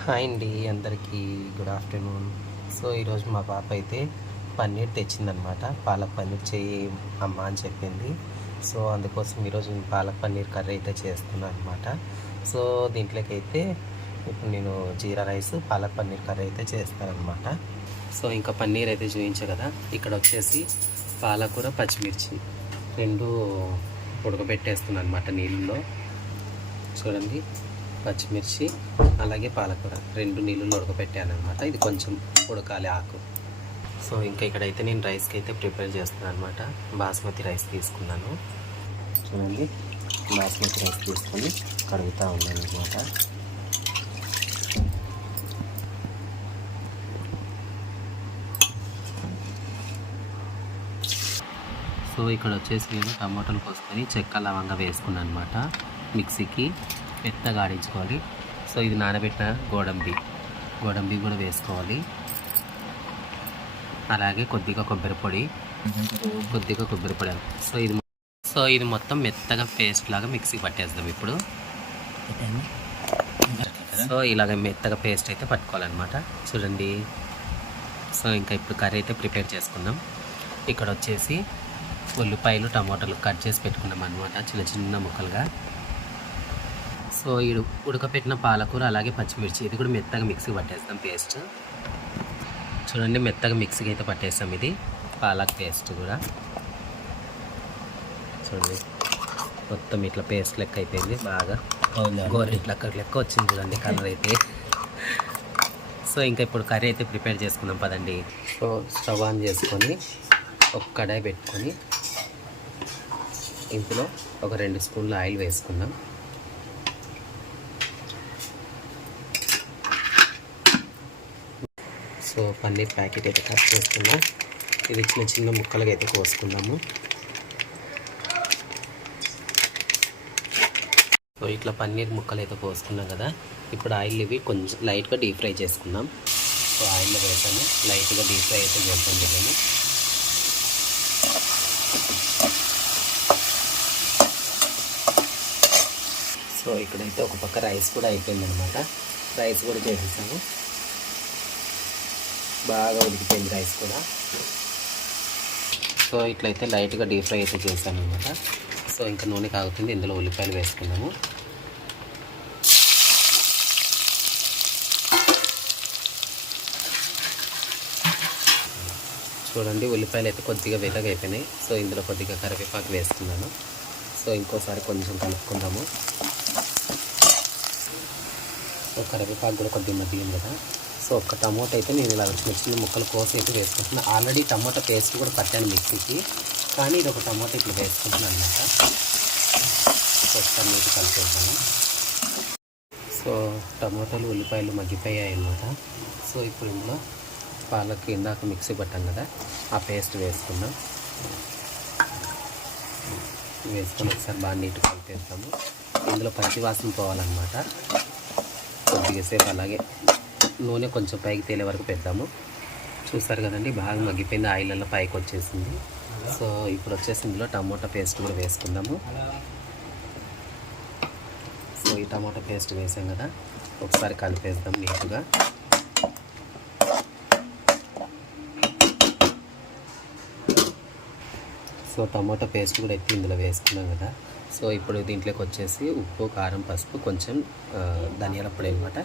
Hi అండి అందరికీ good afternoon. So ఈరోజు మా పాప అయితే పన్నీర్ తెచ్చిందనమాట పాలక్ పన్నీర్ చేయి అమ్మ అని చెప్పింది. సో అందుకోసం ఈరోజు పాలక్ పన్నీర్ కర్రీ అయితే చేస్తున్నాను అనమాట సో దీంట్లోకి అయితే ఇప్పుడు నేను జీరా రైస్ పాలక్ పన్నీర్ కర్రీ అయితే చేస్తానమాట అనమాట సో ఇంకా పన్నీర్ అయితే చూపించే కదా. ఇక్కడ వచ్చేసి పాలకూర పచ్చిమిర్చి రెండు ఉడకబెట్టేస్తున్నాను అనమాట నీళ్ళలో. చూడండి. పచ్చిమిర్చి అలాగే పాలకూర. రెండు నీళ్ళు ఉడకపెట్టాను అనమాట ఇది కొంచెం ఉడకాలి ఆకు. సో ఇంకా ఇక్కడైతే నేను రైస్కి అయితే ప్రిపేర్ చేస్తున్నాను అనమాట బాస్మతి రైస్ తీసుకున్నాను. చూడండి. బాస్మతి రైస్ తీసుకొని కడుగుతూ ఉన్నాను అనమాట సో ఇక్కడ వచ్చేసి నేను టమాటాలు కోసుకొని చెక్క లవంగా వేసుకున్నాను అనమాట మిక్సీకి. మెత్తగా ఆడించుకోవాలి సో ఇది నానబెట్టిన గోడంబి. గోడంబి కూడా వేసుకోవాలి. అలాగే కొద్దిగా కొబ్బరి పొడి. కొద్దిగా కొబ్బరి పొడి. సో ఇది సో ఇది మొత్తం మెత్తగా పేస్ట్ లాగా మిక్సీ పట్టేద్దాం ఇప్పుడు. సో ఇలాగ మెత్తగా పేస్ట్ అయితే పట్టుకోవాలన్నమాట. చూడండి. సో ఇంకా ఇప్పుడు కర్రీ అయితే ప్రిపేర్ చేసుకుందాం. ఇక్కడ వచ్చేసి ఉల్లిపాయలు టమాటాలు కట్ చేసి పెట్టుకున్నాం అనమాట చిన్న చిన్న ముక్కలుగా. సో ఈ ఉడకపెట్టిన పాలకూర అలాగే పచ్చిమిర్చి ఇది కూడా మెత్తగా మిక్సీ పట్టేస్తాం పేస్ట్ చూడండి మెత్తగా మిక్సీకి అయితే పట్టేస్తాం ఇది. పాలక్ పేస్ట్ కూడా. చూడండి మొత్తం ఇట్లా పేస్ట్ లెక్క అయిపోయింది. బాగా గోరెట్ లెక్క లెక్క వచ్చింది చూడండి కలర్ అయితే. సో ఇంకా ఇప్పుడు కర్రీ అయితే ప్రిపేర్ చేసుకుందాం పదండి. సో స్టవ్ ఆన్ చేసుకొని ఒక కడాయి పెట్టుకొని ఇందులో ఒక రెండు స్పూన్ల ఆయిల్ వేసుకుందాం. సో పన్నీర్ ప్యాకెట్ అయితే కట్ చేసుకుందాం ఇది చిన్న చిన్న ముక్కలుగా అయితే కోసుకుందాము. సో ఇట్లా పన్నీర్ ముక్కలు అయితే కోసుకున్నాం కదా ఇప్పుడు ఆయిల్ ఇవి కొంచెం లైట్గా డీప్ ఫ్రై చేసుకుందాం. సో ఆయిల్లో వేసాను. లైట్గా డీప్ ఫ్రై అయితే చేద్దాం నేను సో ఇక్కడైతే ఒక పక్క రైస్ కూడా అయిపోయింది అనమాట రైస్ కూడా చేసేసాము. బాగా ఉడికిపోయింది రైస్ కూడా. సో ఇట్లయితే లైట్గా డీప్ ఫ్రై అయితే చేశాను అనమాట సో ఇంకా నూనె కాగుతుంది ఇందులో ఉల్లిపాయలు వేసుకున్నాము చూడండి ఉల్లిపాయలు అయితే కొద్దిగా వెలగైపోయినాయి సో ఇందులో కొద్దిగా కరివేపాకు వేస్తున్నాను సో ఇంకోసారి కొంచెం కలుపుకుందాము. సో కరివేపాకు కూడా కొద్దిగా మగ్గింది కదా. సో ఒక టమోటా అయితే నేను ఇలా చిన్న చిన్న ముక్కలు కోసి అయితే వేసుకుంటున్నాను ఆల్రెడీ టమోటా పేస్ట్ కూడా పట్టాను మిక్సీకి. కానీ ఇది ఒక టమోటా ఇట్లా వేసుకుంటున్నాను అనమాట సో ఒకసారి నీటి కలిపేద్దాము. సో టమోటాలు ఉల్లిపాయలు మగ్గిపోయాయి అనమాట సో ఇప్పుడు ఇందులో పాలక్ ఇందాక మిక్సీ పట్టాం కదా ఆ పేస్ట్ వేసుకుందాం. వేసుకొని ఒకసారి బాగా నీట్గా కలిపేస్తాము ఇందులో పచ్చివాసన పోవాలన్నమాట. కొద్దిగా సేపు అలాగే నూనె కొంచెం పైకి తేలే వరకు పెడతాము. చూస్తారు కదండి బాగా మగ్గిపోయింది ఆయిల్ పైకి వచ్చేసింది. సో ఇప్పుడు వచ్చేసి ఇందులో టమోటా పేస్ట్ కూడా వేసుకుందాము. సో ఈ టమోటా పేస్ట్ వేసాం కదా ఒకసారి కలిపేద్దాం నీట్గా. సో టమాటా పేస్ట్ కూడా ఎత్తి ఇందులో వేసుకున్నాం కదా. సో ఇప్పుడు దీంట్లోకి వచ్చేసి ఉప్పు కారం పసుపు కొంచెం ధనియాల పొడి అనమాట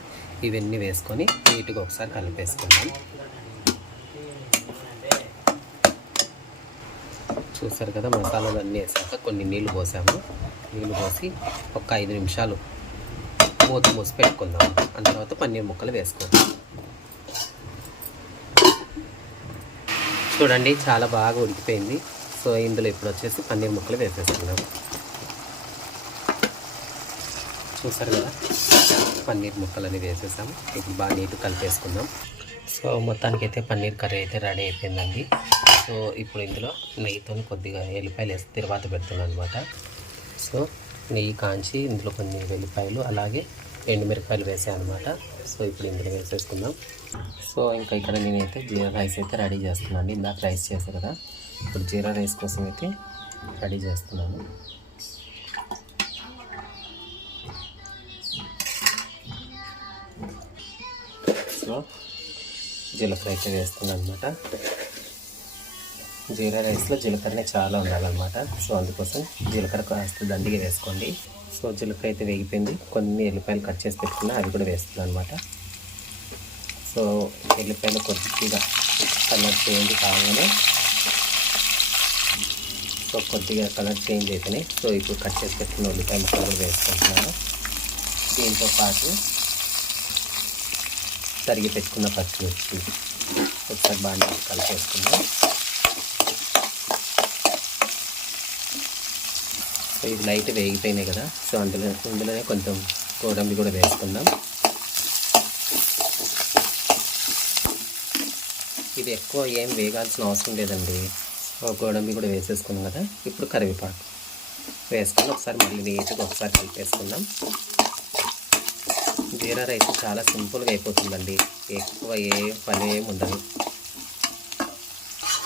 ఇవన్నీ వేసుకొని నీట్గా ఒకసారి కలిపేసుకుందాం. చూస్తారు కదా మసాలాలు అన్నీ వేసాక కొన్ని నీళ్ళు పోసాము. నీళ్ళు పోసి ఒక ఐదు నిమిషాలు మూత మూసి పెట్టుకుందాం. ఆ తర్వాత పన్నీర్ ముక్కలు వేసుకుందాం చూడండి చాలా బాగా ఉడికిపోయింది. సో ఇందులో ఇప్పుడు వచ్చేసి పన్నీర్ ముక్కలు వేసేస్తున్నాం చూసారు కదా? పన్నీర్ ముక్కలు అని వేసేసాము ఇప్పుడు బాగా నీటు కలిపేసుకుందాం. సో మొత్తానికి అయితే పన్నీర్ కర్రీ అయితే రెడీ అయిపోయిందండి. సో ఇప్పుడు ఇందులో నెయ్యితో కొద్దిగా ఎల్లిపాయలు వేసి తర్వాత పెడుతున్నాను అనమాట సో నెయ్యి కాంచి ఇందులో కొన్ని వెల్లిపాయలు అలాగే ఎండుమిరపాయలు వేసాను అనమాట సో ఇప్పుడు ఇందులో వేసేసుకుందాం. సో ఇంకా ఇక్కడ నేనైతే జీరా రైస్ అయితే రెడీ చేస్తున్నాను. అండి ఇందాక రైస్ చేశాను కదా? ఇప్పుడు జీరా రైస్ కోసం అయితే రెడీ చేస్తున్నాను. సో జీలకర్ర అయితే వేస్తున్నాను అనమాట జీరా రైస్లో జీలకర్రనే చాలా ఉండాలన్నమాట. సో అందుకోసం జీలకర్ర కాస్త దండిగా వేసుకోండి. సో జీలకర్ర అయితే వేగిపోయింది. కొన్ని ఎల్లిపాయలు కట్ చేసి పెట్టుకున్నా అవి కూడా వేస్తున్నాను అనమాట సో ఎల్లిపాయలు కొద్దిగా కలర్ చేంజ్ కాగానే సో కొద్దిగా కలర్ చేంజ్ అయితేనే సో ఇప్పుడు కట్ చేసి పెట్టుకున్న ఉల్లిపాయ ముక్కలు కూడా వేసుకుంటున్నాను. దీంతో పాటు తరిగి పెట్టుకున్న పచ్చిమిర్చి ఒకసారి బాగా కలిపేసుకుందాం. సో ఇది లైట్ వేగిపోయినాయి కదా సో అందులో ఇందులోనే కొంచెం గోడంబి కూడా వేసుకుందాం. ఇది ఎక్కువ ఏం వేగాల్సిన అవసరం లేదండి. గోడంబి కూడా వేసేసుకున్నాం కదా. ఇప్పుడు కరివేపాకు వేసుకొని ఒకసారి మళ్ళీ నీట్గా ఒకసారి కలిపేసుకుందాం. జీరా రైస్ చాలా సింపుల్గా అయిపోతుందండి. ఎక్కువ ఏ పని ఏమి ఉండదు.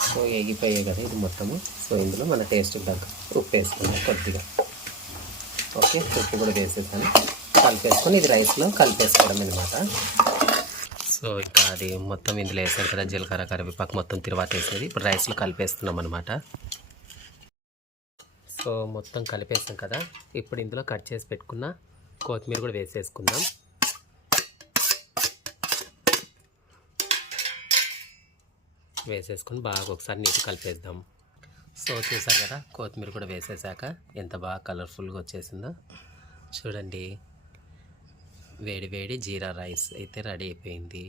సో ఎగిపోయాయి కదా ఇది మొత్తము. సో ఇందులో మన టేస్ట్కి తగ్గ ఉప్పు వేసుకుందాం కొద్దిగా. ఓకే ఉప్పు కూడా వేసేసాను. కలిపేసుకొని ఇది రైస్లో కలిపేసుకోవడం అనమాట సో ఇంకా అది మొత్తం ఇందులో వేసారు కదా జీలకర్ర కరివేపాకు మొత్తం తిరువాత వేసేది. ఇప్పుడు రైస్లో కలిపేస్తున్నాం అనమాట సో మొత్తం కలిపేసాం కదా. ఇప్పుడు ఇందులో కట్ చేసి పెట్టుకున్న కొత్తిమీర కూడా వేసేసుకుందాం. వేసేసుకుని బాగా ఒకసారి నీటి కలిపేద్దాం. సో చూసారు కదా కొత్తిమీర కూడా వేసేసాక ఎంత బాగా కలర్ఫుల్గా వచ్చేసిందో. చూడండి. వేడి వేడి జీరా రైస్ అయితే రెడీ అయిపోయింది.